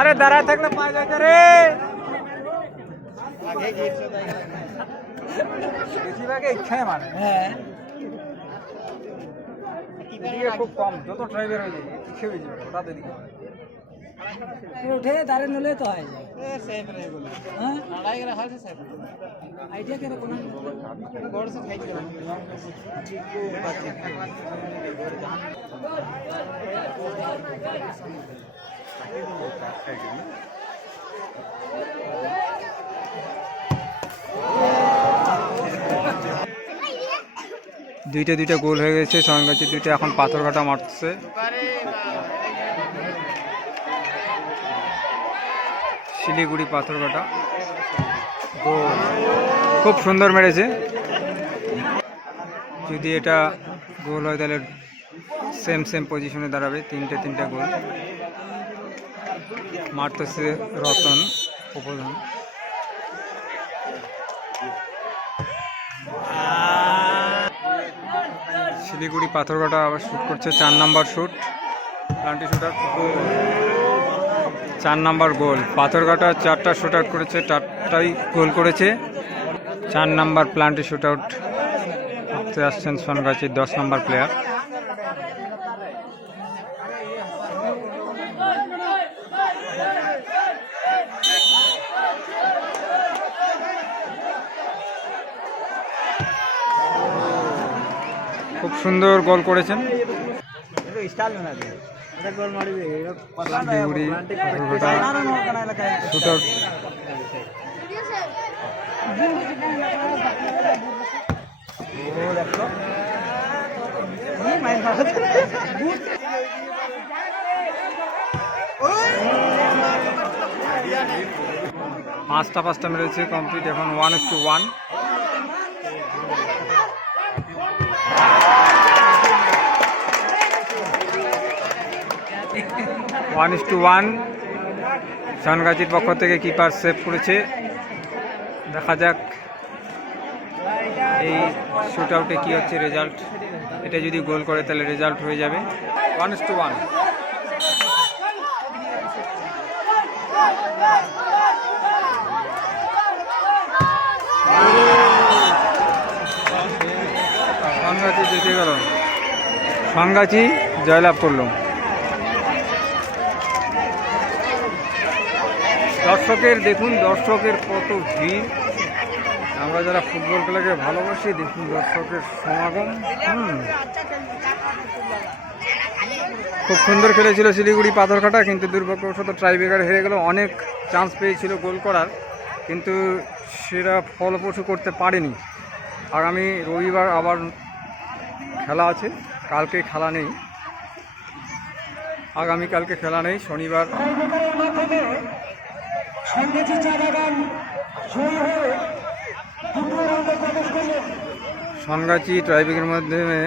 আরে দাঁড়ায় থাকলে পাঁচ হাজার রে বেশিরভাগে ইচ্ছায় মানে। হ্যাঁ এদিকে খুব কম, যত ট্রাইবের হয়ে যায় ইচ্ছে বেশি ওটা দিকে উঠে দাঁড়ে নলে তো হয় আইডিয়া কেন কোন গড় से খাই দিলাম দুইটা গোল হয়ে গেছে সঙ্গাচি দুইটা এখন পাথরঘাটা মারছে শিলিগুড়ি পাথরঘাটা গোল খুব সুন্দর মেরেছে যদি এটা গোল হয় তাহলে সেম পজিশনে দাঁড়াবে তিনটা গোল মারতেছে রতন উপধান শিলিগুড়ি পাথরঘাটা আবার শুট করছে 4 number shoot penalty shooter 4 number goal Patharghata 4টা শুট আউট করেছে 4টাই গোল করেছে 4 নাম্বার প্লান্টি শুট আউট করতে আসছেন সোনগাছির 10 নাম্বার প্লেয়ার খুব সুন্দর গোল করেছেন শিলিগুড়ি শুট আউট পাঁচটা মেরেছে কমপ্লিট এখন 1:1 1:1 সোনগাছির পক্ষ থেকে কিপার সেভ করেছে দেখা যাক এই শুট আউটে কী হচ্ছে রেজাল্ট এটা যদি গোল করে তাহলে রেজাল্ট হয়ে যাবে 1:1 সোনগাছি জিতে গেল সোনগাছি জয়লাভ করল দর্শকের দেখুন দর্শকের কত ভিড় আমরা যারা ফুটবল খেলাকে ভালোবাসি দেখুন দর্শকের সমাগম খুব সুন্দর খেলেছিল শিলিগুড়ি পাথরঘাটা কিন্তু দুর্ভাগ্যবশত ট্রাইব্রেকার হেরে গেল অনেক চান্স পেয়েছিল গোল করার কিন্তু সেটা ফলপ্রসূ করতে পারেনি আগামী রবিবার আবার খেলা আছে কালকে খেলা নেই আগামীকালকে খেলা নেই শনিবার সোনগাছি ট্রাইব্রেকারের মাধ্যমে